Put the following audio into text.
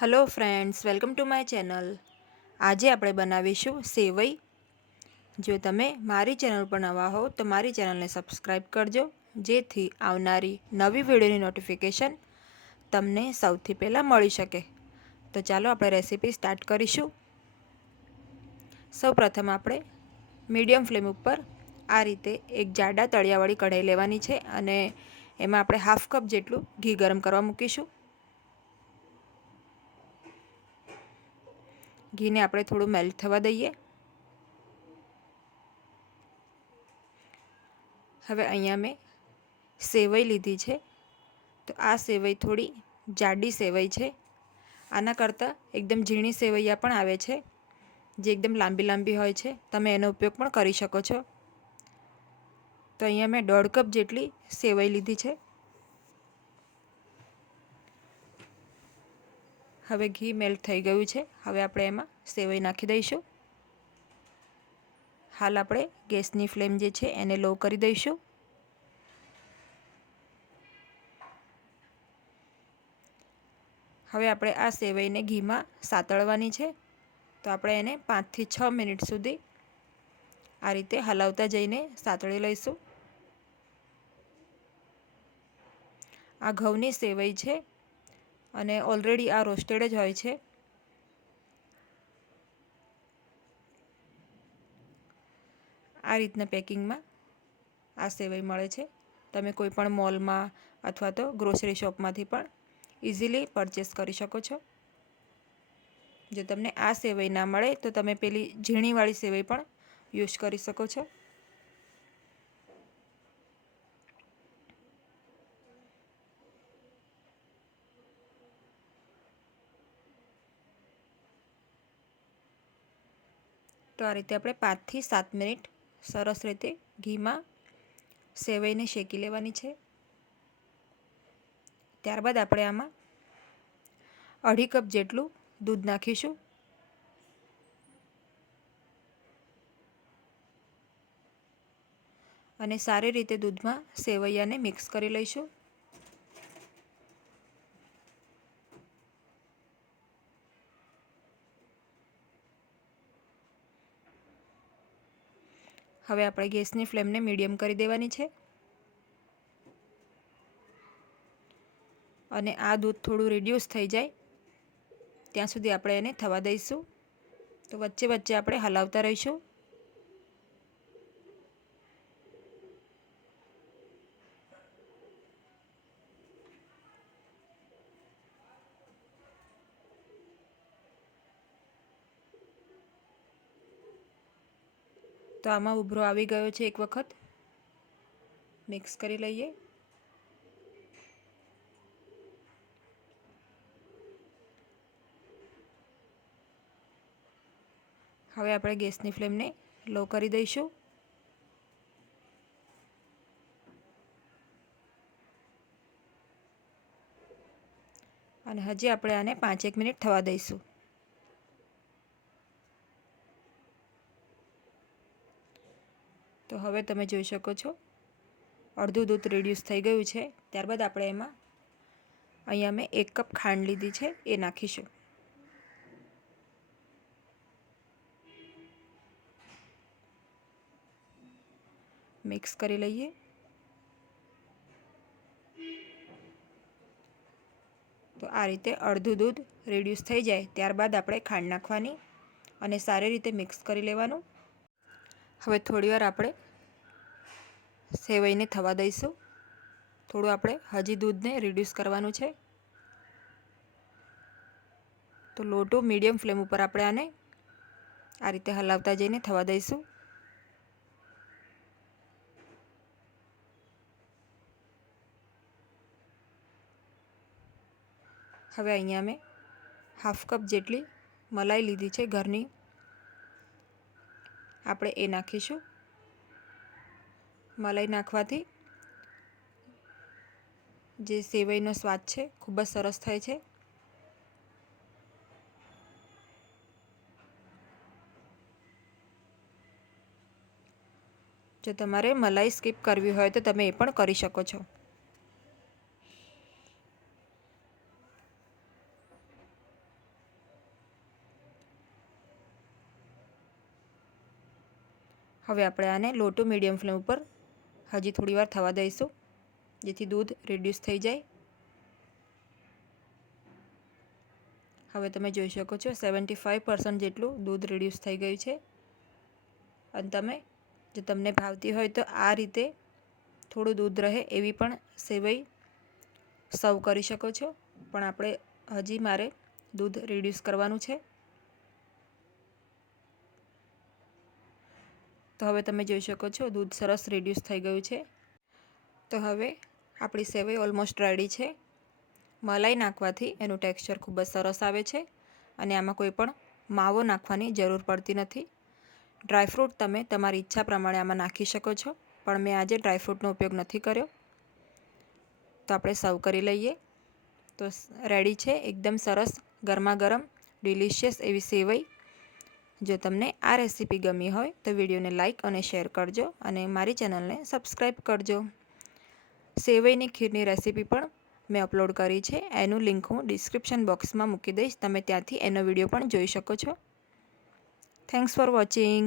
Hello friends, welcome to my channel. આજે આપણે બનાવીશું સેવઈ. જો તમે મારી ચેનલ પર નવા હો તો મારી ચેનલને સબસ્ક્રાઈબ કરજો, જેથી આવનારી નવી વિડીયોની નોટિફિકેશન તમને સૌથી પહેલાં મળી શકે. તો ચાલો આપણે રેસીપી સ્ટાર્ટ કરીશું. સૌપ્રથમ આપણે મીડિયમ ફ્લેમ ઉપર આ રીતે એક જાડા તળિયાવાળી કઢાઈ લેવાની છે અને એમાં આપણે હાફ કપ જેટલું ઘી ગરમ કરવા મૂકીશું. ઘીને આપણે થોડું મેલ્ટ થવા દઈએ. હવે અહીંયા મેં સેવઈ લીધી છે, તો આ સેવઈ થોડી જાડી સેવઈ છે. આના કરતાં એકદમ ઝીણી સેવૈયા પણ આવે છે, જે એકદમ લાંબી લાંબી હોય છે. તમે એનો ઉપયોગ પણ કરી શકો છો. તો અહીંયા મેં 1.5 કપ જેટલી સેવઈ લીધી છે. હવે ઘી મેલ્ટ થઈ ગયું છે. હવે આપણે એમાં સેવઈ નાખી દઈશું. હાલ આપણે ગેસની ફ્લેમ જે છે એને લો કરી દઈશું. હવે આપણે આ સેવઈને ઘીમાં સાતળવાની છે, તો આપણે એને 5 થી 6 મિનિટ સુધી આ રીતે હલાવતા જઈને સાતળી લઈશું. આ ઘઉંની સેવઈ છે અને ઓલરેડી આ રોસ્ટેડ જ હોય છે. આ રીતના પેકિંગમાં આ સેવઈ મળે છે. તમે કોઈ પણ મોલમાં અથવા તો ગ્રોસરી શોપમાંથી પણ ઇઝીલી પરચેસ કરી શકો છો. જો તમને આ સેવઈ ના મળે તો તમે પેલી ઝીણીવાળી સેવઈ પણ યુઝ કરી શકો છો. તો આ રીતે આપણે 5 થી 7 મિનિટ સરસ રીતે ઘીમાં સેવઈને શેકી લેવાની છે. ત્યારબાદ આપણે આમાં 2.5 કપ જેટલું દૂધ નાખીશું. અને સારી રીતે દૂધમાં સેવૈયાને મિક્સ કરી લઈશું. હવે આપણે ગેસની ફ્લેમને મીડિયમ કરી દેવાની છે અને આ દૂધ થોડું રિડ્યુસ થઈ જાય ત્યાં સુધી આપણે એને થવા દઈશું. તો વચ્ચે વચ્ચે આપણે હલાવતા રહીશું. તો આમાં ઉભરો આવી ગયો છે. એક વખત મિક્સ કરી લઈએ. હવે આપણે ગેસની ફ્લેમને લો કરી દઈશું. અને હજી આપણે આને 5-1 મિનિટ થવા દઈશું. તો હવે તમે જોઈ શકો છો અડધું દૂધ રિડ્યુસ થઈ ગયું છે. ત્યારબાદ આપણે એમાં અહીંયા મેં 1 કપ ખાંડ લીધી છે, એ નાખીશું. મિક્સ કરી લઈએ. તો આ રીતે અડધું દૂધ રિડ્યુસ થઈ જાય ત્યારબાદ આપણે ખાંડ નાખવાની અને સારી રીતે મિક્સ કરી લેવાનું. હવે થોડીવાર આપણે સેવઈને થવા દઈશું. થોડું આપણે હજી દૂધને રિડ્યુસ કરવાનું છે. તો લો ટુ મીડિયમ ફ્લેમ ઉપર આપણે આને આ રીતે હલાવતા જઈને થવા દઈશું. હવે અહીંયા મેં હાફ કપ જેટલી મલાઈ લીધી છે ઘરની, આપણે એ નાખીશું. મલાઈ નાખવાથી જે સેવઈનો સ્વાદ છે ખૂબ જ સરસ થાય છે. જો તમારે મલાઈ સ્કીપ કરવી હોય તો તમે એ પણ કરી શકો છો. હવે આપણે આને લો ટુ મીડિયમ ફ્લેમ ઉપર હજી થોડી વાર થવા દઈશું, જેથી દૂધ રિડ્યુસ થઈ જાય. હવે તમે જોઈ શકો છો 75% જેટલું દૂધ રિડ્યુસ થઈ ગયું છે. અને જો તમને ભાવતી હોય તો આ રીતે થોડું દૂધ રહે એવી પણ સેવઈ સર્વ કરી શકો છો, પણ મારે દૂધ રિડ્યુસ કરવાનું છે. તો હવે તમે જોઈ શકો છો દૂધ સરસ રિડ્યુસ થઈ ગયું છે. તો હવે આપણી સેવઈ ઓલમોસ્ટ રેડી છે. મલાઈ નાખવાથી એનું ટેક્સચર ખૂબ જ સરસ આવે છે અને આમાં કોઈ પણ માવો નાખવાની જરૂર પડતી નથી. ડ્રાયફ્રૂટ તમે તમારી ઈચ્છા પ્રમાણે આમાં નાખી શકો છો, પણ મેં આજે ડ્રાયફ્રૂટનો ઉપયોગ નથી કર્યો. તો આપણે સર્વ કરી લઈએ. તો રેડી છે એકદમ સરસ ગરમા ગરમ ડિલિશિયસ એવી સેવઈ. જો તમને આ રેસીપી ગમી હોય તો વિડીયોને લાઇક અને શેર કરજો અને મારી ચેનલને સબસ્ક્રાઈબ કરજો. સેવઈની ખીરની રેસીપી પણ મેં અપલોડ કરી છે, એનું લિંક હું ડિસ્ક્રિપ્શન બોક્સમાં મૂકી દઈશ. તમે ત્યાંથી એનો વિડીયો પણ જોઈ શકો છો. Thanks for watching.